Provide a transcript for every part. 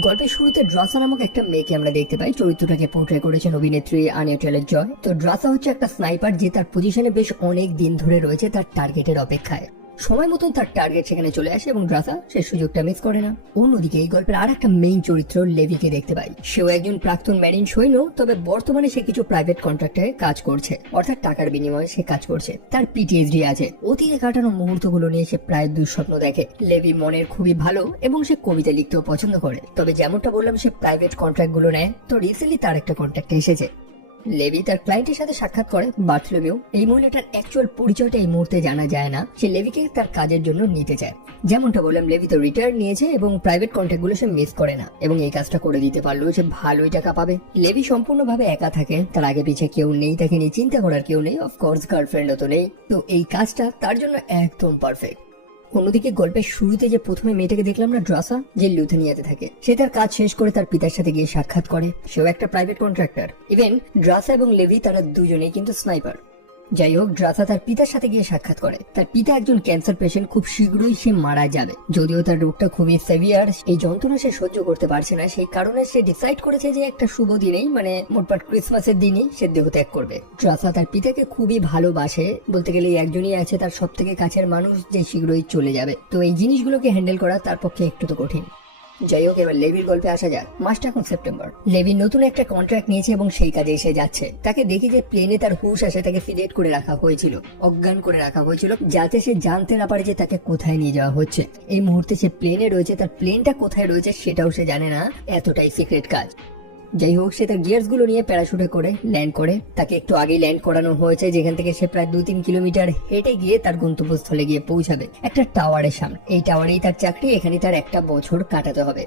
গল্পের শুরুতে ড্রাসা নামক একটা মেয়েকে আমরা দেখতে পাই। চরিত্রটাকে পোর্ট্রে করেছেন অভিনেত্রী আনিয়া টেলের জয় তো ড্রাসা হচ্ছে একটা স্নাইপার যে তার পজিশনে বেশ অনেক দিন ধরে রয়েছে, তার টার্গেটের অপেক্ষায়। সময় মতন তার টার্গেট সেখানে চলে আসে এবং ড্রাসা সে সুযোগটা মিস করে না। অন্যদিকে এই গল্পের আর একটা মেইন চরিত্র লেভিকে দেখতে পাই। সেও একজন প্রাক্তন ম্যারিন সৈন্য, তবে বর্তমানে সে কিছু প্রাইভেট কন্ট্রাক্টে কাজ করছে। অর্থাৎ টাকার বিনিময়ে সে কাজ করছে। তার পিটিএসডি আছে। অতীতে কাটানো মুহূর্তগুলো নিয়ে সে প্রায় দুঃস্বপ্ন দেখে। লেভি মনের খুবই ভালো এবং সে কবিতা লিখতেও পছন্দ করে। তবে যেমনটা বললাম, সে প্রাইভেট কন্ট্রাক্টগুলো নেয়। তো রিসেন্টলি তার একটা কন্ট্রাক্টে এসেছে। লেভি তার ক্লায়েন্টের সাথে সাক্ষাৎ করে বার্থলেমেও এই মহিলাটার অ্যাকচুয়াল পরিচয়টা এই মুহূর্তে জানা যায় না। সে লেভিকে তার কাজের জন্য নিতে চায়। যেমনটা বললাম, লেভি তো রিটায়ার নিয়েছে এবং প্রাইভেট কন্ট্যাক্টগুলো সে মিস করে না। এবং এই কাজটা করে দিতে পারলেও সে ভালোই টাকা পাবে। লেভি সম্পূর্ণভাবে একা থাকে, তার আগে পিছে কেউ নেই, তাকে নিয়ে চিন্তা করার কেউ নেই অফকোর্স গার্লফ্রেন্ডও তো নেই। তো এই কাজটা তার জন্য একদম পারফেক্ট অন্যদিকে গল্পের শুরুতে যে প্রথমে মেয়েটাকে দেখলাম না, ড্রাসা, যে লুথেনিয়াতে থাকে, সে তার কাজ শেষ করে তার পিতার সাথে গিয়ে সাক্ষাৎ করে। সেও একটা প্রাইভেট কন্ট্রাক্টর ইভেন ড্রাসা এবং লেভি তারা দুজনেই কিন্তু স্নাইপার যাই হোক ড্রাসা তার পিতার সাথে গিয়ে সাক্ষাৎ করে। তার পিতা একজন ক্যান্সার পেশেন্ট খুব শীঘ্রই সে মারা যাবে। যদিও তার রোগটা খুবই সেভিয়ার এই যন্ত্রণা সে সহ্য করতে পারছে না। সেই কারণে সে ডিসাইড করেছে যে একটা শুভ দিনেই মানে মোটমাট ক্রিসমাসের দিনই সে দেহত্যাগ করবে। ড্রাসা তার পিতাকে খুবই ভালোবাসে। বলতে গেলে একজনই আছে তার সব থেকে কাছের মানুষ যে শীঘ্রই চলে যাবে। তো এই জিনিসগুলোকে হ্যান্ডেল করা তার পক্ষে একটু তো কঠিন। যাই হোক, এবার লেভির গল্পে আসা যাক। মাসটা এখন সেপ্টেম্বর। লেভি নতুন একটা কন্ট্রাক্ট নিয়েছে এবং সেই কাজে এসে যাচ্ছে। তাকে দেখি যে প্লেনে তার হুশ আসে, তাকে ফিলেট করে রাখা হয়েছিল, অজ্ঞান করে রাখা হয়েছিল, যাতে সে জানতে না পারে যে তাকে কোথায় নিয়ে যাওয়া হচ্ছে। এই মুহূর্তে সে প্লেনে রয়েছে, তার প্লেনটা কোথায় রয়েছে সেটাও সে জানে না, এতটাই সিক্রেট কাজ। যাই হোক, সে তার গিয়ার্সগুলো নিয়ে প্যারাশুটে করে ল্যান্ড করে। তাকে একটু আগে ল্যান্ড করানো হয়েছে, যেখান থেকে সে প্রায় দু তিন কিলোমিটার হেঁটে গিয়ে তার গন্তব্যস্থলে গিয়ে পৌঁছাবে। একটা টাওয়ারের সামনে। এই টাওয়ারেই তার চাকরি এখানে তার একটা বছর কাটাতে হবে।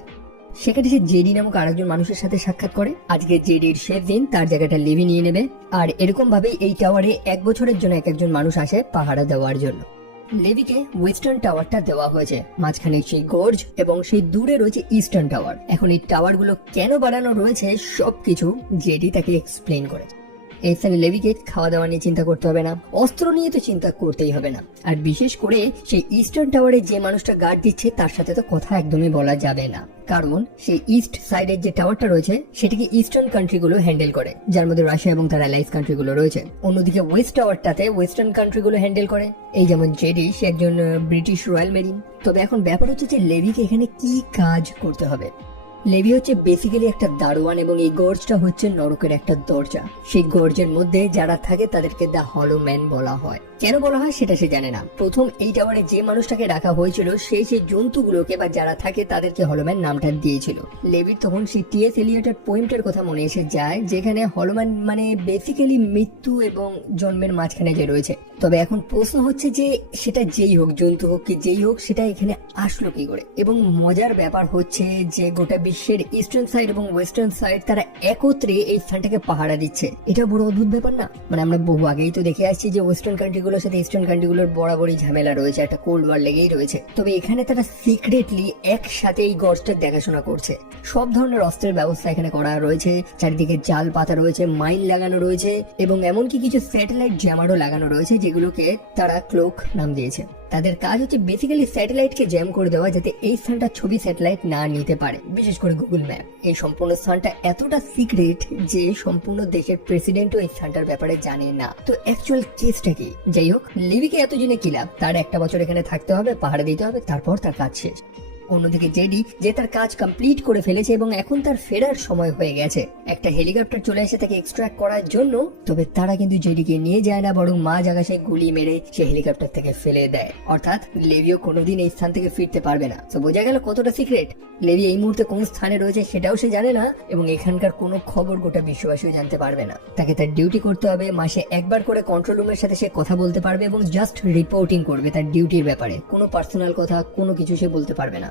সেখানে সে জেডি নামক আরেকজন মানুষের সাথে সাক্ষাৎ করে। আজকে জেডির শেষ দিন, তার জায়গাটা লেভি নিয়ে নেবে। আর এরকম ভাবে এই টাওয়ারে এক বছরের জন্য এক একজন মানুষ আসে পাহারা দেওয়ার জন্য। লেভিকে ওয়েস্টার্ন টাওয়ারটা দেওয়া হয়েছে। মাঝখানে সেই গর্জ এবং সেই দূরে রয়েছে ইস্টার্ন টাওয়ার এখন এই টাওয়ারগুলো কেন বানানো রয়েছে সবকিছু জেডি তাকে এক্সপ্লেন করে এখানে লেভিকে খাওয়া দাওয়া নিয়ে চিন্তা করতে হবে না। অস্ত্র নিয়ে তো চিন্তা করতেই হবে না। আর বিশেষ করে সেই ইস্টার্ন টাওয়ারে যে মানুষটা গার্ড দিচ্ছে, তার সাথে তো কথা একদমই বলা যাবে না। কারণ সেই ইস্ট সাইডের যে টাওয়ারটা রয়েছে, সেটাকে ইস্টার্ন কান্ট্রিগুলো হ্যান্ডেল করে, যার মধ্যে রাশিয়া এবং তার অ্যালাইস কান্ট্রিগুলো রয়েছে। অন্যদিকে ওয়েস্ট টাওয়ারটাতে ওয়েস্টার্ন কান্ট্রিগুলো হ্যান্ডেল করে। এই যেমন জেডি সে একজন ব্রিটিশ রয়্যাল মেরিন তবে এখন ব্যাপার হচ্ছে যে লেভিকে এখানে কি কাজ করতে হবে। লেভি হচ্ছে বেসিক্যালি একটা দারোয়ান এবং এই গর্জটা হচ্ছে নরকের একটা দরজা। সেই গর্জের মধ্যে যারা থাকে তাদেরকে দ্য হলো ম্যান বলা হয়। কেন বলা হয় সেটা সে জানে না। প্রথম এই টাওয়ারে যে মানুষটাকে রাখা হয়েছিল, সে সেই জন্তুগুলোকে বা যারা থাকে তাদেরকে হলোম্যান নামটা দিয়েছিল। লেভির তখন সেই টিএস এলিয়টের পোয়েমটার কথা মনে এসে যায়, যেখানে হলোম্যান মানে বেসিক্যালি মৃত্যু এবং জন্মের মাঝখানে যে রয়েছে। তবে এখন প্রশ্ন হচ্ছে যে সেটা যেই হোক, জন্তু হোক কি যেই হোক, সেটা এখানে আসলো কি করে? এবং মজার ব্যাপার হচ্ছে যে গোটা বিশ্বের ইস্টার্ন সাইড এবং ওয়েস্টার্ন সাইড তারা একত্রে এই স্থানটাকে পাহারা দিচ্ছে। এটা বড় অদ্ভুত ব্যাপার না? মানে আমরা বহু আগেই তো দেখে আসছি যে ওয়েস্টার্ন কান্ট্রিগুলোর সাথে ইস্টার্ন কান্ট্রিগুলোর বরাবরই ঝামেলা রয়েছে, একটা কোল্ড ওয়ার লেগেই রয়েছে। তবে এখানে তারা সিক্রেটলি একসাথে এই গর্জটার দেখাশোনা করছে। সব ধরনের অস্ত্রের ব্যবস্থা এখানে করা রয়েছে, চারিদিকে জাল পাতা রয়েছে মাইন লাগানো রয়েছে, এবং এমনকি কিছু স্যাটেলাইট জ্যামারও লাগানো রয়েছে যেগুলোকে তারা ক্লোক নাম দিয়েছে। তাদের কাজ হচ্ছে বেসিক্যালি স্যাটেলাইটকে জ্যাম করে দেওয়া যাতে এই স্থানটা ছবি স্যাটেলাইট না নিতে পারে। বিশেষ করে গুগল ম্যাপ এই সম্পূর্ণ স্থানটা এতটা সিক্রেট যে সম্পূর্ণ দেশের প্রেসিডেন্টও এই স্থানটার ব্যাপারে জানে না। তো অ্যাকচুয়াল কেসটা কি? যাই হোক লিবিকে এত জেনে কি লাভ? তার একটা বছর এখানে থাকতে হবে পাহাড়ে দিতে হবে, তারপর তার কাজ শেষ। অন্যদিকে জেডি যে তার কাজ কমপ্লিট করে ফেলেছে এবং এখন তার ফেরার সময় হয়ে গেছে। একটা হেলিকপ্টার চলে এসে তাকে এক্সট্রাক্ট করার জন্য, তবে তারা কিন্তু জেডিকে নিয়ে যায় না, বরং মা সে গুলি মেরে সে হেলিকপ্টার থেকে ফেলে দেয়। অর্থাৎ লেভিও কোনোদিন এই স্থান থেকে ফিরতে পারবে না। তো বোঝা গেল কতটা সিক্রেট লেভি এই মুহূর্তে কোন স্থানে রয়েছে সেটাও সে জানে না, এবং এখানকার কোনো খবর গোটা বিশ্ববাসীও জানতে পারবে না। তাকে তার ডিউটি করতে হবে, মাসে একবার করে কন্ট্রোল রুমের সাথে সে কথা বলতে পারবে এবং জাস্ট রিপোর্টিং করবে তার ডিউটির ব্যাপারে। কোনো পার্সোনাল কথা, কোনো কিছু সে বলতে পারবে না।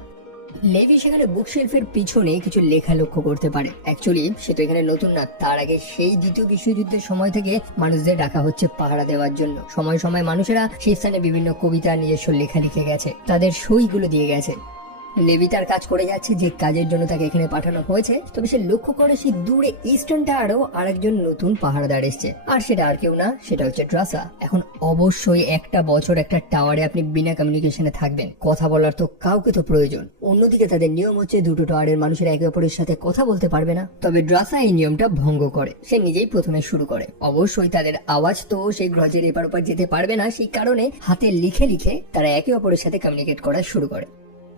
লেভি সেখানে বুকশেলফের পিছনে কিছু লেখা লক্ষ্য করতে পারে। অ্যাকচুয়ালি সে তো এখানে নতুন না। তার আগে সেই দ্বিতীয় বিশ্বযুদ্ধের সময় থেকে মানুষদের ডাকা হচ্ছে পাহারা দেওয়ার জন্য। সময় সময় মানুষেরা সেই স্থানে বিভিন্ন কবিতা, নিজস্ব লেখা লিখে গেছে। তাদের সইগুলো দিয়ে গেছে। লেভি তার কাজ করে যাচ্ছে, যে কাজের জন্য তাকে এখানে পাঠানো হয়েছে। তবে সে লক্ষ্য করে সে দূরে ইস্টার্ন টাওয়ারেও আরেকজন নতুন পাহাড়দার এসছে। আর সেটা আর কেউ না, সেটা হচ্ছে ড্রাসা। এখন অবশ্যই একটা বছর একটা টাওয়ারে আপনি বিনা কমিউনিকেশনে থাকবেন। কথা বলার তো কাউকে তো প্রয়োজন। অন্যদিকে তাদের নিয়ম হচ্ছে, দুটো টাওয়ারের মানুষের একে অপরের সাথে কথা বলতে পারবে না। তবে ড্রাসা এই নিয়মটা ভঙ্গ করে। সে নিজেই প্রথমে শুরু করে। অবশ্যই তাদের আওয়াজ তো সেই গ্রজের এপার ওপার যেতে পারবে না। সেই কারণে হাতে লিখে লিখে তারা একে অপরের সাথে কমিউনিকেট করা শুরু করে।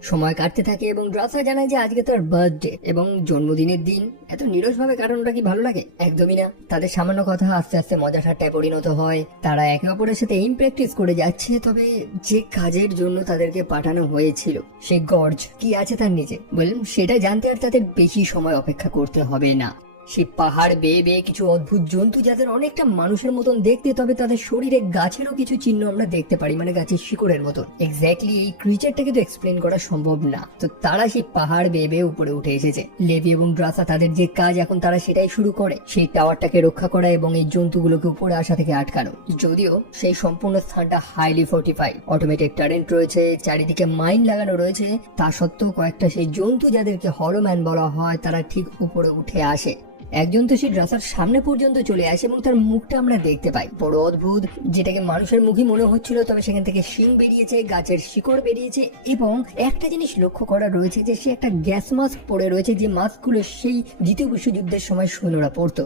সময় কাটতে থাকে এবং ড্রাসা জানায় যে আজকে তার বার্থডে এবং জন্মদিনের দিন। এত নিরস ভাবে কাটানোটা কি ভালো লাগে? একদমই না। তাদের সামান্য কথা আস্তে আস্তে মজা ঠাট্টায় পরিণত হয়। তারা একে অপরের সাথে এইম প্র্যাকটিস করে যাচ্ছে, তবে যে কাজের জন্য তাদেরকে পাঠানো হয়েছিল, সে গর্জ কি আছে তার নিচে? বললাম সেটা জানতে আর তাদের বেশি সময় অপেক্ষা করতে হবে না। সেই পাহাড় বেয়ে বেয়ে কিছু অদ্ভুত জন্তু যাদের অনেকটা মানুষের মতন দেখতে, তবে তাদের শরীরে গাছেরও কিছু চিহ্ন আমরা দেখতে পারি মানে গাছের শিকড়ের মতন। এক্স্যাক্টলি এই ক্রিচারটাকে তো এক্সপ্লেন করা সম্ভব না। তো তারা সেই পাহাড় বেয়ে বেয়ে উপরে উঠে এসেছে। লেভি এবং ড্রাসা তাদের যে কাজ, এখন তারা সেটাই শুরু করে। সেই টাওয়ারটাকে রক্ষা করা এবং এই জন্তুগুলোকে উপরে আসা থেকে আটকানো। যদিও সেই সম্পূর্ণ স্থানটা হাইলি ফোর্টিফাইড অটোমেটিক টারেন্ট রয়েছে, চারিদিকে মাইন লাগানো রয়েছে। তা সত্ত্বেও কয়েকটা সেই জন্তু যাদেরকে হলোম্যান বলা হয়, তারা ঠিক উপরে উঠে আসে। একজন তো সেই ড্রাসার সামনে পর্যন্ত চলে আসে এবং তার মুখটা আমরা দেখতে পাই। বড় অদ্ভুত, যেটাকে মানুষের মুখই মনে হচ্ছিল, তবে সেখান থেকে শিং বেরিয়েছে, গাছের শিকড় বেরিয়েছে এবং একটা জিনিস লক্ষ্য করা রয়েছে যে সে একটা গ্যাস মাস্ক পরে রয়েছে, যে মাস্কগুলো সেই দ্বিতীয় বিশ্বযুদ্ধের সময় সৈন্যরা পরতো।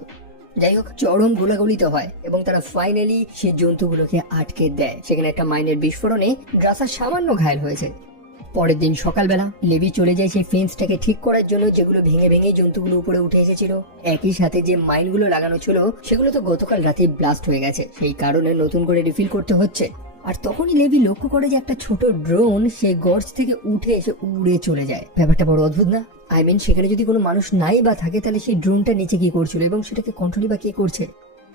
যাই হোক, চরম গোলাগুলিতে হয় এবং তারা ফাইনালি সেই জন্তুগুলোকে আটকে দেয়। সেখানে একটা মাইনের বিস্ফোরণে ড্রাসা সামান্য ঘায়ল হয়েছে। পরের দিন সকালবেলা লেবি চলে যায় সেই ফেন্সটাকে ঠিক করার জন্য যেগুলো ভেঙে ভেঙে জন্তুগুলো উপরে উঠে এসেছিল। একই সাথে যে মাইনগুলো লাগানো ছিল, সেগুলো তো গতকাল রাতে ব্লাস্ট হয়ে গেছে। সেই কারণে নতুন করে রিফিল করতে হচ্ছে। আর তখনই লেবি লক্ষ্য করে যে একটা ছোট ড্রোন সেই গর্জ থেকে উঠে এসে উড়ে চলে যায়। ব্যাপারটা বড় অদ্ভুত না? আই মিন সেখানে যদি কোনো মানুষ নাই বা থাকে, তাহলে সেই ড্রোনটা নিচে কি করছিল এবং সেটাকে কন্ট্রোলই বা কে করছে?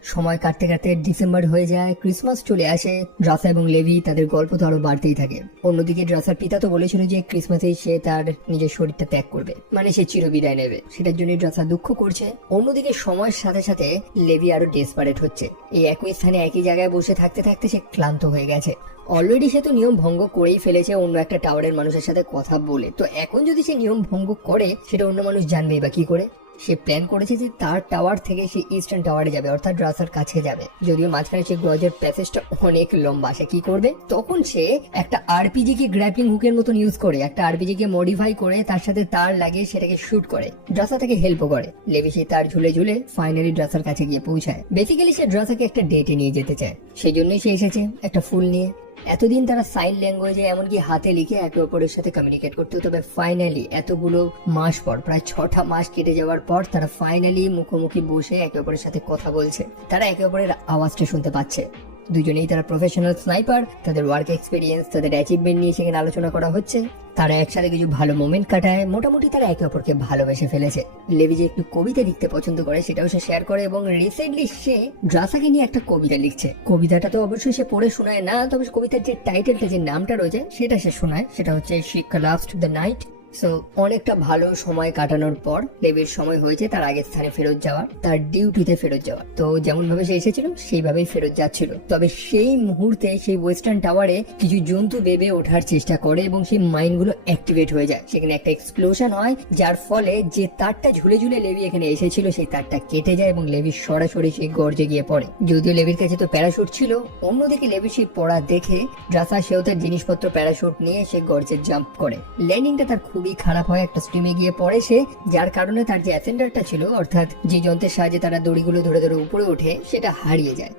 সময় কাটতে কাটতে ডিসেম্বর হয়ে যায়, ক্রিসমাস চলে আসে ড্রাসা এবং লেভি তাদের গল্প তো আরও বাড়তেই থাকে। অন্যদিকে ড্রাসার পিতা তো বলেছিল যে ক্রিসমাসে সে তার নিজের শরীরটা ত্যাগ করবে মানে সে চিরবিদায় নেবে। সেটার জন্য ড্রাসা দুঃখ করছে। অন্যদিকে সময়ের সাথে সাথে লেভি আরও ডেসপারেট হচ্ছে। এই একই স্থানে একই জায়গায় বসে থাকতে থাকতে সে ক্লান্ত হয়ে গেছে। অলরেডি সে তো নিয়ম ভঙ্গ করেই ফেলেছে, অন্য একটা টাওয়ারের মানুষের সাথে কথা বলে। তো এখন যদি সে নিয়ম ভঙ্গ করে, সেটা অন্য মানুষ জানবেই বা কি করে? সে প্ল্যান করেছে যে তার টাওয়ার থেকে সে ইস্টার্ন টাওয়ারে যাবে, অর্থাৎ ড্রাসার কাছে যাবে। যদিও মাঝখানে সে গ্রজের প্যাসেজটা অনেক লম্বা, সে কি করবে? তখন সে একটা আরপিজি কে গ্র্যাপলিং হুকের মতন ইউজ করে, একটা আরপিজি কে মডিফাই করে তার সাথে তার লাগিয়ে সেটাকে শুট করে ড্রাসা তাকে হেল্প করে। লেবি সে তার ঝুলে ঝুলে ফাইনালি ড্রাসার কাছে গিয়ে পৌঁছায়। বেসিক্যালি সে ড্রাসাকে একটা ডেটে নিয়ে যেতে চায়। সেই জন্যই সে এসেছে একটা ফুল নিয়ে। এতদিন তারা সাইন ল্যাঙ্গুয়েজে এমনকি হাতে লিখে একে অপরের সাথে কমিউনিকেট করতো, তবে ফাইনালি এতগুলো মাস পর, প্রায় ছটা মাস কেটে যাওয়ার পর তারা ফাইনালি মুখোমুখি বসে একে অপরের সাথে কথা বলছে। তারা একে অপরের আওয়াজটা শুনতে পাচ্ছে। দুজনেই তারা প্রফেশনাল স্নাইপার তাদের ওয়ার্ক এক্সপিরিয়েন্স তাদের অ্যাচিভমেন্ট নিয়ে সেখানে আলোচনা করা হচ্ছে। তারা একসাথে কিছু ভালো মোমেন্ট কাটায়। মোটামুটি তারা একে অপরকে ভালোবেসে ফেলেছে। লেভি যে একটু কবিতা লিখতে পছন্দ করে, সেটাও সে শেয়ার করে এবং রিসেন্টলি সে ড্রাসাকে নিয়ে একটা কবিতা লিখছে। কবিতাটা তো অবশ্যই সে পড়ে শোনায় না, তবে কবিতার যে টাইটেলটা যে নামটা রয়েছে, সেটা সে শোনায়। সেটা হচ্ছে শিক্ষা লাস্ট দ্য নাইট সো অনেকটা ভালো সময় কাটানোর পর, লেবির সময় হয়েছে তার আগের স্থানে ফেরত যাওয়ার তার ডিউটিতে ফেরত যাওয়ার তো যেমন ভাবে সে এসেছিল, সেইভাবেই ফেরত যাচ্ছিল। তবে সেই মুহূর্তে সেই ওয়েস্টার্ন টাওয়ারে কিছু জন্তু বেবে ওঠার চেষ্টা করে এবং সেই মাইনগুলো অ্যাক্টিভেট হয়ে যায়। সেখানে একটা এক্সপ্লোশন হয়, যার ফলে যে তারটা ঝুলে ঝুলে লেবি এখানে এসেছিল, সেই তারটা কেটে যায় এবং লেবি সরাসরি সেই গর্জে গিয়ে পড়ে। যদিও লেবির কাছে তো প্যারাশুট ছিল, অন্যদিকে লেবি সেই পড়া দেখে ড্রাসা সেও তার জিনিসপত্র প্যারাশুট নিয়ে সে গর্জে জাম্প করে। ল্যান্ডিংটা তার খুবই খারাপ হয় একটা স্ট্রিমে গিয়ে পড়ে সে, যার কারণে তার যে অ্যাসেন্ডারটা ছিল, অর্থাৎ যে যন্ত্রের সাহায্যে তারা দড়িগুলো ধরে ধরে উপরে ওঠে, সেটা হারিয়ে যায়।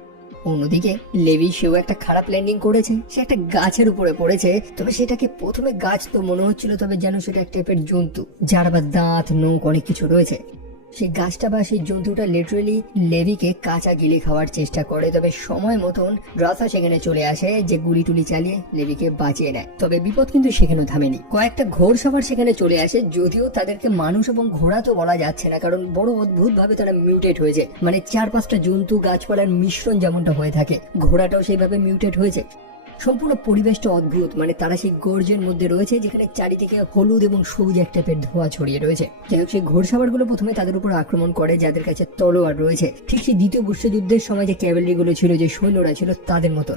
অন্যদিকে লেভি সেও একটা খারাপ ল্যান্ডিং করেছে, সে একটা গাছের উপরে পড়েছে, তবে সেটাকে প্রথমে গাছ তো মনে হচ্ছিল, তবে যেন সেটা এক টাইপের জন্তু, যার বা দাঁত নৌক অনেক কিছু রয়েছে। সেই গাছটা বা সেই জন্তুটা লিটারেলি লেভিকে কাঁচা গিলে খাওয়ার চেষ্টা করে, তবে সময় মতন ড্রাসা সেখানে চলে আসে যে গুলি টুলি চালিয়ে লেভিকে বাঁচিয়ে নেয়। তবে বিপদ কিন্তু সেখানেও থামেনি। কয়েকটা ঘোর সবার সেখানে চলে আসে, যদিও তাদেরকে মানুষ এবং ঘোড়া তো বলা যাচ্ছে না, কারণ বড় অদ্ভুত ভাবে তারা মিউটেট হয়েছে। মানে চার পাঁচটা জন্তু, গাছপালার মিশ্রণ যেমনটা হয়ে থাকে, ঘোড়াটাও সেইভাবে মিউটেট হয়েছে। সম্পূর্ণ পরিবেশটা অদ্ভুত। মানে তারা সেই গর্জের মধ্যে রয়েছে, যেখানে চারিদিকে হলুদ এবং সবুজ এক টাইপের ধোয়া ছড়িয়ে রয়েছে। যাই হোক, সেই ঘোড়সাবারগুলো প্রথমে তাদের উপর আক্রমণ করে, যাদের কাছে তলোয়ার রয়েছে। ঠিক সেই দ্বিতীয় বিশ্বযুদ্ধের সময় যে ক্যাভেলরিগুলো ছিল, যে সৈন্যরা ছিল, তাদের মতন।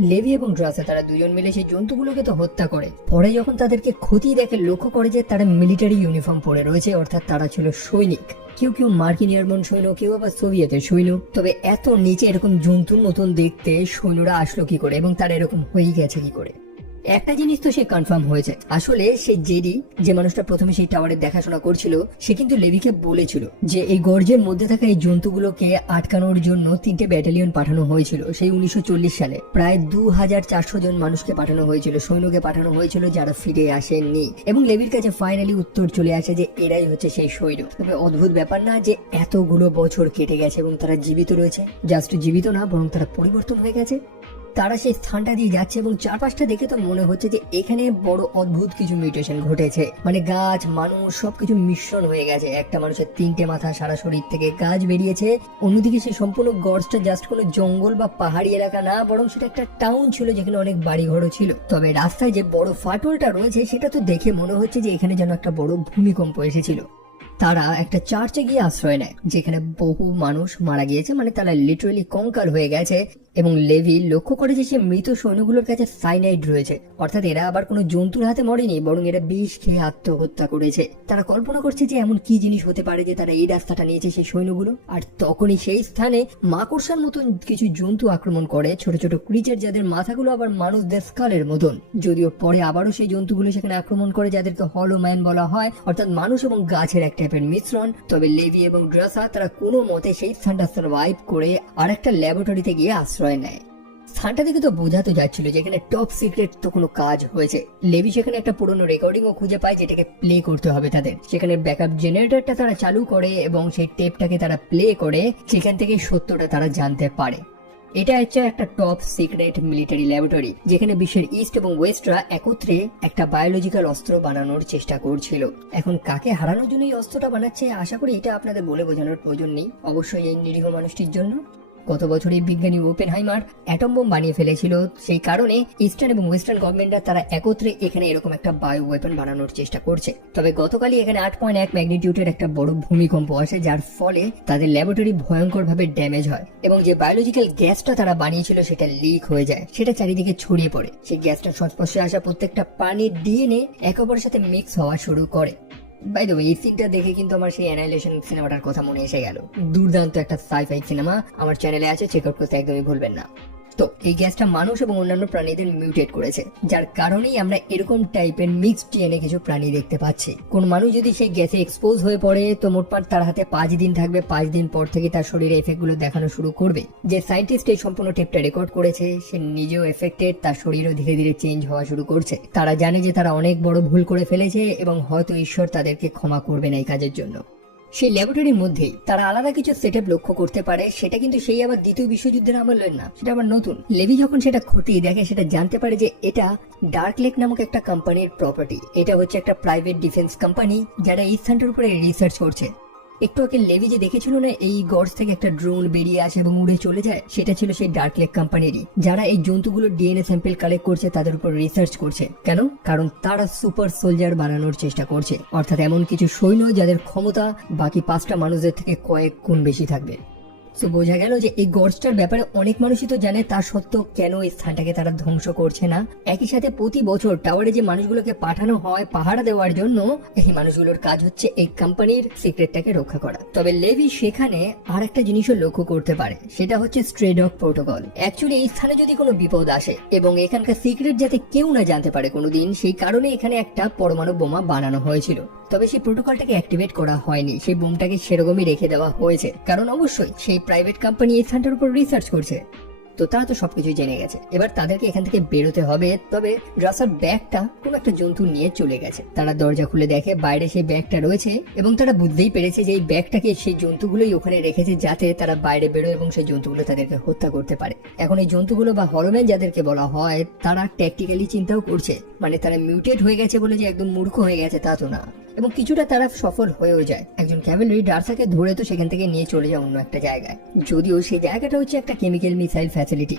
লেভি এবং ড্রাসা তারা দুজন মিলে সেই জন্তুগুলোকে তো হত্যা করে। পরে যখন তাদেরকে ক্ষতি দেখে লক্ষ্য করে যে তারা মিলিটারি ইউনিফর্ম পরে রয়েছে, অর্থাৎ তারা ছিল সৈনিক। কেউ কেউ মার্কিন এয়ারমন সৈন্য, কেউ আবার সোভিয়েতের সৈন্য। তবে এত নিচে এরকম জন্তুর মতন দেখতে সৈন্যরা আসলো কি করে এবং তারা এরকম হয়ে গেছে কি করে? একটা জিনিস তো সে কনফার্ম হয়েছে। আসলে সে জেডি, যে মানুষটা প্রথমে সেই টাওয়ারের দেখাশোনা করছিল, সে কিন্তু লেভিকে বলেছিল যে এই গর্জের মধ্যে থাকা এই জন্তুগুলোকে আটকানোর জন্য তিনটে ব্যাটালিয়ন পাঠানো হয়েছিল, সেই উনিশশো চল্লিশ সালে। প্রায় দু চারশো জন মানুষকে পাঠানো হয়েছিল, সৈন্যকে পাঠানো হয়েছিল যারা ফিরে আসেননি। এবং লেভির কাছে ফাইনালি উত্তর চলে আসে যে এরাই হচ্ছে সেই সৈন্য। তবে অদ্ভুত ব্যাপার না যে এতগুলো বছর কেটে গেছে এবং তারা জীবিত রয়েছে। জাস্ট জীবিত না, বরং তারা পরিবর্তন হয়ে গেছে। তারা সেই স্থানটা দিয়ে যাচ্ছে এবং চারপাশটা দেখে তো মনে হচ্ছে যে এখানে বড় অদ্ভুত কিছু মিউটেশন ঘটেছে। মানে গাছ, মানুষ, সবকিছু মিশ্রণ হয়ে গেছে। একটা মানুষের তিনটে মাথা সারা শরীর থেকে গাছ বেরিয়েছে। অন্যদিকে সেই সম্পূর্ণ গডসটা জাস্ট কোনো জঙ্গল বা পাহাড়ি এলাকা না, বরং সেটা একটা টাউন ছিল যেখানে অনেক বাড়িঘরও ছিল। তবে রাস্তায় যে বড় ফাটলটা রয়েছে, সেটা তো দেখে মনে হচ্ছে যে এখানে যেন একটা বড় ভূমিকম্প এসেছিল। তারা একটা চার্চে গিয়ে আশ্রয় নেয়, যেখানে বহু মানুষ মারা গিয়েছে। মানে তারা লিটারালি কঙ্কাল হয়ে গেছে এবং লেভি লক্ষ্য করে যে সে মৃত সৈন্যগুলোর কাছে সাইনাইড রয়েছে। অর্থাৎ এরা আবার কোনো জন্তুর হাতে মরেনি, বরং এরা বিষ খেয়ে আত্মহত্যা করেছে। তারা কল্পনা করছে যে এমন কি জিনিস হতে পারে যে তারা এই রাস্তাটা নিয়েছে সেই সৈন্যগুলো। আর তখনই সেই স্থানে মাকড়সার মতন কিছু জন্তু আক্রমণ করে। ছোট ছোট ক্রিচার যাদের মাথাগুলো আবার মানুষদের স্কালের মতন। যদিও পরে আবারও সেই জন্তুগুলো সেখানে আক্রমণ করে, যাদেরকে হলো ম্যান বলা হয়। অর্থাৎ মানুষ এবং গাছের এক টাইপের মিশ্রণ তবে লেভি এবং ড্রাসা তারা কোনো মতে সেই স্থানটা সার্ভাইভ করে আর একটা ল্যাবরেটরিতে গিয়ে আশ্রয় নেয়। স্থানটা দেখে তো বোঝাতে যাচ্ছিল যেখানে টপ সিক্রেট তো কোনো কাজ হয়েছে। লেভি সেখানে একটা পুরনো রেকর্ডিংও খুঁজে পায় যেটাকে প্লে করতে হবে তাদের। সেখানে ব্যাকআপ জেনারেটরটা তারা চালু করে এবং সেই টেপটাকে তারা প্লে করে সেখান থেকে সত্যটা তারা জানতে পারে। এটা হচ্ছে একটা টপ সিক্রেট মিলিটারি ল্যাবরেটরি যেখানে বিশ্বের ইস্ট এবং ওয়েস্টরা একত্রে একটা বায়োলজিক্যাল অস্ত্র বানানোর চেষ্টা করছিল। এখন কাকে হারানোর জন্য এই অস্ত্রটা বানাচ্ছে, আশা করি এটা আপনাদের বলে বোঝানোর প্রয়োজন নেই। অবশ্যই এই নিরীহ মানুষটির জন্য। গত বছর বিজ্ঞানী ওপেন হাইমার অ্যাটম বোম বানিয়ে ফেলেছিল। সেই কারণে ইস্টার্ন এবং ওয়েস্টার্ন গভর্নমেন্টরা তারা একত্রে এখানে এরকম একটা বায়ো ওয়েপন বানানোর চেষ্টা করছে। তবে গতকালই এখানে আট পয়েন্ট এক ম্যাগনিটিউডের একটা বড় ভূমিকম্প আসে, যার ফলে তাদের ল্যাবরেটরি ভয়ঙ্করভাবে ড্যামেজ হয় এবং যে বায়োলজিক্যাল গ্যাসটা তারা বানিয়েছিল সেটা লিক হয়ে যায়, সেটা চারিদিকে ছড়িয়ে পড়ে। সেই গ্যাসটা সংস্পর্শে আসা প্রত্যেকটা প্রাণীর ডিএনএ একে অপরের সাথে মিক্স হওয়া শুরু করে। বাই দ্য এই সিনটা দেখে কিন্তু আমার সেই অ্যানাইলেশন সিনেমাটার কথা মনে এসে গেল। দুর্দান্ত একটা সাইফাই সিনেমা আমার চ্যানেলে আছে চেক আউট করতে একদমই ভুলবেন না। তো এই গ্যাসটা মানুষ এবং অন্যান্য প্রাণীদের মিউটেট করেছে, যার কারণেই আমরা এরকম টাইপের মিক্সড ডিএনএ কিছু প্রাণী দেখতে পাচ্ছি। কোন মানুষ যদি সেই গ্যাসে এক্সপোজ হয়ে পড়ে, তো মোটমাট তার হাতে পাঁচ দিন থাকবে, পাঁচ দিন পর থেকে তার শরীরে এফেক্টগুলো দেখানো শুরু করবে। যে সাইন্টিস্ট এই সম্পূর্ণ টেপটা রেকর্ড করেছে, সে নিজেও এফেক্টেড তার শরীরও ধীরে ধীরে চেঞ্জ হওয়া শুরু করছে। তারা জানে যে তারা অনেক বড় ভুল করে ফেলেছে এবং হয়তো ঈশ্বর তাদেরকে ক্ষমা করবে না এই কাজের জন্য। সেই ল্যাবরেটরির মধ্যেই। তারা আলাদা কিছু সেট লক্ষ্য করতে পারে, সেটা কিন্তু সেই আবার দ্বিতীয় বিশ্বযুদ্ধের আমলের না, সেটা আবার নতুন। লেভি যখন সেটা খতিয়ে দেখে, সেটা জানতে পারে যে এটা ডার্ক লেক নামক একটা কোম্পানির প্রপার্টি এটা হচ্ছে একটা প্রাইভেট ডিফেন্স কোম্পানি যারা এই স্থানটার উপরে রিসার্চ করছে। একটু আগে লেভি যে দেখেছিল না, এই গডস থেকে একটা ড্রোন বেরিয়ে আসে এবং উড়ে চলে যায়, সেটা ছিল সেই ডার্ক লেক কোম্পানিরই যারা এই জন্তুগুলোর ডিএনএ স্যাম্পল কালেক্ট করছে, তাদের উপর রিসার্চ করছে। কেন? কারণ তারা সুপার সোলজার বানানোর চেষ্টা করছে। অর্থাৎ এমন কিছু সৈন্য যাদের ক্ষমতা বাকি পাঁচটা মানুষদের থেকে কয়েক গুণ বেশি থাকবে। তো বোঝা গেল যে এই গডসটার ব্যাপারে অনেক মানুষই তো জানে তা সত্ত্বেও কেন এই স্থানটাকে তারা ধ্বংস করছে না। একই সাথে প্রতি বছর টাওয়ারে যে মানুষগুলোকে পাঠানো হয়, পাহারা দেওয়ার জন্য, এই মানুষগুলোর কাজ হচ্ছে এই কোম্পানির সিক্রেটটাকে রক্ষা করা। তবে লেভি সেখানে আর একটা জিনিসও লক্ষ্য করতে পারে, সেটা হচ্ছে স্ট্রেডক প্রোটোকল। অ্যাকচুয়ালি এই স্থানে যদি কোনো বিপদ আসে এবং এখানকার সিক্রেট যাতে কেউ না জানতে পারে কোনোদিন, সেই কারণে এখানে একটা পরমাণু বোমা বানানো হয়েছিল। তবে সেই প্রোটোকলটাকে অ্যাক্টিভেট করা হয়নি। সেই বোমটাকে সেরকমই রেখে দেওয়া হয়েছে। কারণ অবশ্যই সেই প্রাইভেট কোম্পানি এই স্থানটার উপর রিসার্চ করছে। তো তারা তো সবকিছু জেনে গেছে। এবার তাদেরকে এখান থেকে বেরোতে হবে, তবে ড্রাসার ব্যাগটা কোন একটা জন্তু নিয়ে চলে গেছে। তারা দরজা খুলে দেখে, বাইরে সেই ব্যাগটা রয়েছে এবং তারা বুঝতেই পেরেছে যে এই ব্যাগটাকে সেই জন্তুগুলোই ওখানে রেখেছে যাতে তারা বাইরে বেরোয় এবং সেই জন্তুগুলো তাদেরকে হত্যা করতে পারে। এখন এই জন্তুগুলো বা হরম্যান যাদেরকে বলা হয়, তারা ট্যাকটিক্যালি চিন্তাও করছে। মানে তারা মিউটেড হয়ে গেছে বলে যে একদম মূর্খ হয়ে গেছে, তা তো না। এবং কিছুটা তারা সফল হয়েও যায়। একজন ক্যাভেলরি ডার্সাকে ধরে তো সেখান থেকে নিয়ে চলে যায় অন্য একটা জায়গায়। যদিও সেই জায়গাটা হচ্ছে একটা কেমিক্যাল মিসাইল ফ্যাসিলিটি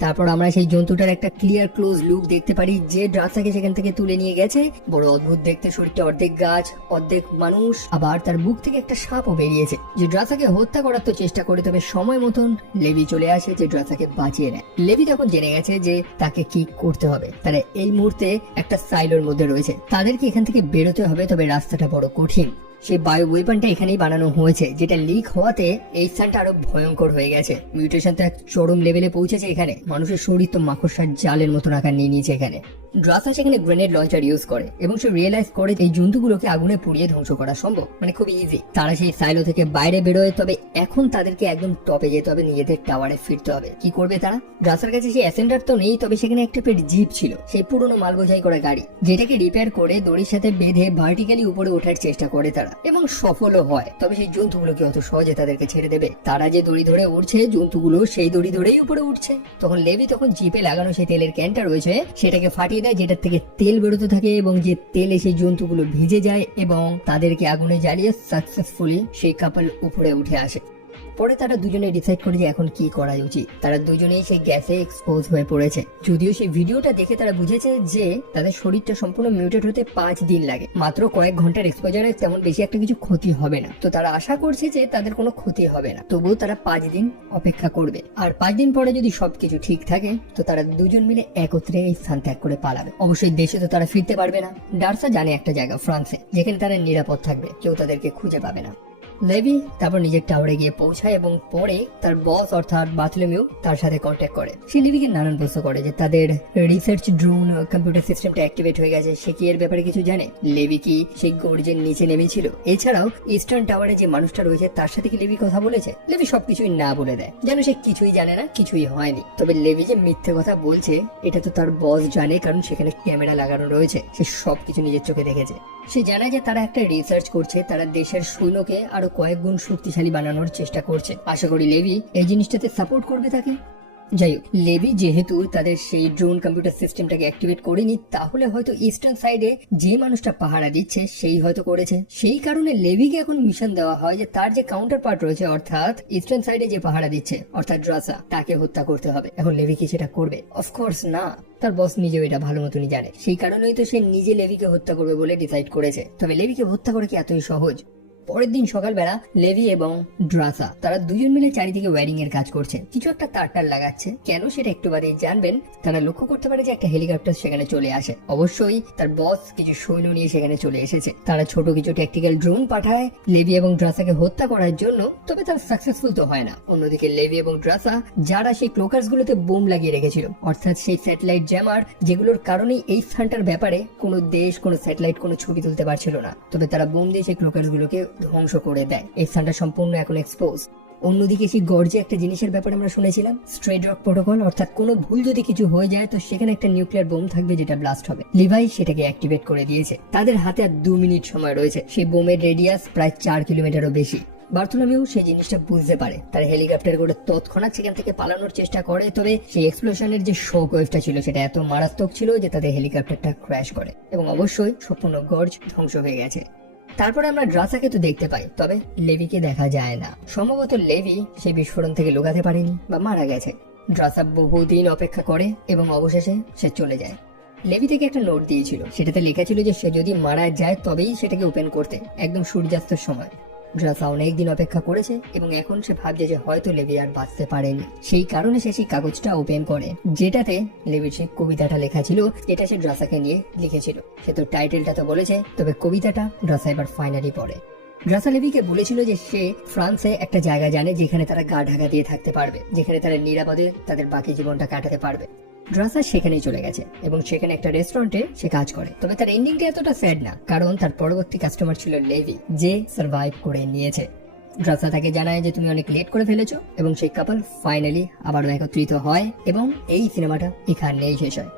তারপর আমরা সেই জন্তুটার একটা ক্লিয়ার ক্লোজ লুক দেখতে পারি, যে ড্রাসাকে সেখান থেকে তুলে নিয়ে গেছে। বড় অদ্ভুত দেখতে, শরীরটা অর্ধেক গাছ, অর্ধেক মানুষ, আবার তার বুক থেকে একটা সাপও বেরিয়েছে। যে ড্রাসাকে হত্যা করার তো চেষ্টা করে, তবে সময় মতন লেভি চলে আসে, যে ড্রাসাকে বাঁচিয়ে নেয়। লেভি তখন জেনে গেছে যে তাকে কি করতে হবে। তারা এই মুহূর্তে একটা সাইলোর মধ্যে রয়েছে। তাদেরকে এখান থেকে বেরোতে হবে, তবে রাস্তাটা বড় কঠিন। সেই বায়ো ওয়েপনটা এখানেই বানানো হয়েছে, যেটা লিক হওয়াতে এই স্থানটা আরও ভয়ঙ্কর হয়ে গেছে। মিউটেশন তো এক চরম লেভেলে পৌঁছেছে এখানে। মানুষের শরীর তো মাকড়সার জালের মতন আকার নিয়ে নিয়েছে এখানে। ড্রাসা সেখানে গ্রেনেড লঞ্চার ইউজ করে, এবং সে রিয়েলাইজ করে এই জন্তুগুলোকে আগুনে পুড়িয়ে ধ্বংস করা সম্ভব মানে খুব ইজি তারা সেই সাইলো থেকে বাইরে বেরোয়, তবে এখন তাদেরকে একদম টপে যেতে হবে, নিজেদের টাওয়ারে ফিরতে হবে। কি করবে তারা? ড্রাসার কাছে সেই অ্যাসেন্ডার তো নেই, তবে সেখানে একটা পেট জিপ ছিল। সেই পুরনো মাল বোঝাই করা গাড়ি, যেটাকে রিপেয়ার করে দড়ির সাথে বেঁধে ভার্টিক্যালি উপরে ওঠার চেষ্টা করে তারা। এবং সফলও হয়। তবে সেই জন্তুগুলোকে অত সহজে তাদেরকে ছেড়ে দেবে। তারা যে দড়ি ধরে উঠছে জন্তুগুলো সেই দড়ি ধরেই উপরে উঠছে তখন লেবি তখন জিপে লাগানো সেই তেলের ক্যানটা রয়েছে, সেটাকে ফাটিয়ে দেয়, যেটার থেকে তেল বেরোতে থাকে এবং যে তেলে সেই জন্তুগুলো ভিজে যায় এবং তাদেরকে আগুনে জ্বালিয়ে সাকসেসফুলি সেই কাপল উপরে উঠে আসে। পরে তারা দুজনে ডিসাইড করে যে এখন কি করা উচিত। তারা দুজনেই সেই গ্যাসে এক্সপোজ হয়ে পড়েছে। যদিও সেই ভিডিওটা দেখে তারা বুঝেছে যে তাদের শরীরটা সম্পূর্ণ মিউটেট হতে পাঁচ দিন লাগে। মাত্র কয়েক ঘণ্টার এক্সপোজারে তেমন বেশি একটা কিছু ক্ষতি হবে না। তো তারা আশা করছে যে তাদের কোনো ক্ষতি হবে না। তবুও তারা পাঁচ দিন অপেক্ষা করবে। আর পাঁচ দিন পরে যদি সবকিছু ঠিক থাকে, তো তারা দুজন মিলে একত্রে এই স্থান ত্যাগ করে পালাবে। অবশ্যই দেশে তো তারা ফিরতে পারবে না। ডার্সা জানে একটা জায়গা, ফ্রান্সে, যেখানে তারা নিরাপদ থাকবে। কেউ তাদেরকে খুঁজে পাবে না। লেভি তারপর নিজের টাওয়ারে গিয়ে পৌঁছায় এবং পরে তার বস অর্থাৎ বাথলেমিউ তার সাথে কন্ট্যাক্ট করে। সে লেভিকে নানান প্রশ্ন করে যে তাদের রিসার্চ ড্রোন কম্পিউটার সিস্টেমটা অ্যাক্টিভেট হয়ে গেছে, সে কি এর ব্যাপারে কিছু জানে? লেভি কি সেই গর্জের নিচে নেমেছিল? এছাড়াও ইস্টার্ন টাওয়ারে যে মানুষটা রয়েছে, তার সাথে কি লেভি কথা বলেছে? লেভি সবকিছুই না বলে দেয়। যেন সে কিছুই জানে না, কিছুই হয়নি। তবে লেভি যে মিথ্যে কথা বলছে, এটা তো তার বস জানে, কারণ সেখানে ক্যামেরা লাগানো রয়েছে। সে সবকিছু নিজের চোখে দেখেছে। সে জানায় যে তারা একটা রিসার্চ করছে, তারা দেশের সৈন্যকে আরও কয়েক গুণ শক্তিশালী বানানোর চেষ্টা করছে। আশা করি লেভি এই জিনিসটাতে সাপোর্ট করবে তাকে। যাই হোক, লেভি যেহেতু তাদের সেই ড্রোন কম্পিউটার সিস্টেমটাকে অ্যাক্টিভেট করেনি, তাহলে হয়তো ইস্টার্ন সাইডে যে মানুষটা পাহারা দিচ্ছে, সেই হয়তো করেছে। সেই কারণে লেভিকে এখন মিশন দেওয়া হয় যে তার যে কাউন্টার পার্ট রয়েছে, অর্থাৎ ইস্টার্ন সাইডে যে পাহারা দিচ্ছে, অর্থাৎ ড্রাসা তাকে হত্যা করতে হবে। এখন লেভি কি সেটা করবে? অফকোর্স না। তার বস নিজেও এটা ভালো মতনই জানে। সেই কারণেই তো সে নিজে লেভিকে হত্যা করবে বলে ডিসাইড করেছে। তবে লেভিকে হত্যা করে কি এতই সহজ? পরের দিন সকালবেলা লেভি এবং ড্রাসা, তারা দুজন মিলে চারিদিকে ওয়্যারিং এর কাজ করছে। কিছু একটা তার টার লাগাচ্ছে। কেন সেটা একটু বাদেই জানবেন, তারা লক্ষ্য করতে পারে যে একটা হেলিকপ্টার সেখানে চলে আসে। অবশ্যই তার বস কিছু সৈন্য নিয়ে সেখানে চলে এসেছে। তারা ছোট কিছু ট্যাকটিক্যাল ড্রোন পাঠায় লেভি এবং ড্রাসাকে হত্যা করার জন্য, তবে তারা সাকসেসফুল তো হয় না। অন্যদিকে লেভি এবং ড্রাসা যারা সেই ক্লোকার্স গুলোতে বোম লাগিয়ে রেখেছিল, অর্থাৎ সেই স্যাটেলাইট জ্যামার যেগুলোর কারণেই এই স্থানটার ব্যাপারে কোনো দেশ, কোনো স্যাটেলাইট কোনো ছবি তুলতে পারছিল না। তবে তারা বোম দিয়ে সেই ক্লোকার্স গুলোকে ধ্বংস করে দেয়। এই স্থানটা সম্পূর্ণ এখন এক্সপোজ অন্যদিকে সেই গর্জে একটা জিনিসের ব্যাপারে আমরা শুনেছিলাম স্ট্রেট রক প্রোটোকল অর্থাৎ কোনো ভুল যদি কিছু হয়ে যায়, তো সেখানে একটা নিউক্লিয়ার বোম থাকবে যেটা ব্লাস্ট হবে। লিভাই সেটাকে অ্যাক্টিভেট করে দিয়েছে। তাদের হাতে আর দু মিনিট সময় রয়েছে। সেই বোমের রেডিয়াস প্রায় চার কিলোমিটারও বেশি। বার্থোলোমিউ সেই জিনিসটা বুঝতে পারে। তার হেলিকপ্টার করে তৎক্ষণাৎ সেখান থেকে পালানোর চেষ্টা করে, তবে সেই এক্সপ্লোশনের যে শোক ওয়েভটা ছিল, সেটা এত মারাত্মক ছিল যে তাদের হেলিকপ্টারটা ক্র্যাশ করে। এবং অবশ্যই সম্পূর্ণ গর্জ ধ্বংস হয়ে গেছে। তারপরে আমরা ড্রাসাকে তো দেখতে পাই, তবে লেভিকে দেখা যায় না। সম্ভবত লেভি সে বিস্ফোরণ থেকে লুকাতে পারেনি বা মারা গেছে। ড্রাসা বহুদিন অপেক্ষা করে এবং অবশেষে সে চলে যায়। লেভি থেকে একটা নোট দিয়েছিল, সেটাতে লেখা ছিল যে সে যদি মারা যায় তবেই সেটাকে ওপেন করতে, একদম সূর্যাস্তের সময়। ড্রাসা অনেকদিন অপেক্ষা করেছে এবং এখন সে ভাবছে যে হয়তো লেভি আর বাঁচতে পারেনি। সেই কারণে সে সেই কাগজটা ওপেন করে, যেটাতে লেভির সেই কবিতাটা লেখা ছিল এটা সে ড্রাসাকে নিয়ে লিখেছিল। সে তো টাইটেলটা তো বলেছে, তবে কবিতাটা ড্রাসা এবার ফাইনালি পড়ে। ড্রাসা লেভিকে বলেছিল যে সে ফ্রান্সে একটা জায়গা জানে, যেখানে তারা গা ঢাকা দিয়ে থাকতে পারবে, যেখানে তারা নিরাপদে তাদের বাকি জীবনটা কাটাতে পারবে। ড্রাসা সেখানেই চলে গেছে এবং সেখানে একটা রেস্টুরেন্টে সে কাজ করে। তবে তার এন্ডিংটা এতটা স্যাড না, কারণ তার পরবর্তী কাস্টমার ছিল লেভি যে সার্ভাইভ করে নিয়েছে। ড্রাসা তাকে জানায় যে তুমি অনেক লেট করে ফেলেছো এবং সেই কাপল ফাইনালি আবারও একত্রিত হয় এবং এই সিনেমাটা এখানেই শেষ হয়।